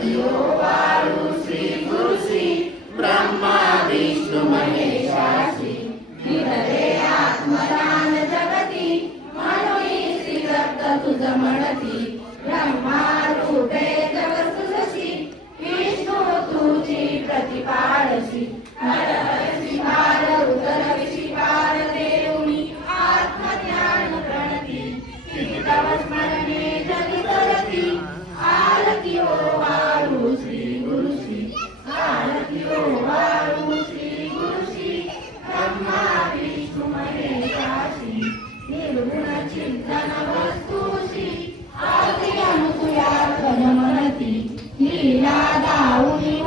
आरतियो वाळू श्री गुरु श्री ब्रह्मा विष्णु महेशासी विरले आत्मदान जगती म्हणून श्री दत्त तुझ म्हणती ब्रह्मा रूपे जगसुदशी विष्णू तुझी प्रतिपाळशी नरहरिहार उदर विशिपार देऊनी आत्मज्ञान प्रणती तव स्मरणे जगी तरती आरती ओ वाळू श्री गुरु श्री आरती ओ वाळू श्री गुरु श्री ब्रह्मा विष्णु महेशासी निर्गुण चिंतन वस्तुशी आरती अनुसया म्हणती लीला दाऊनी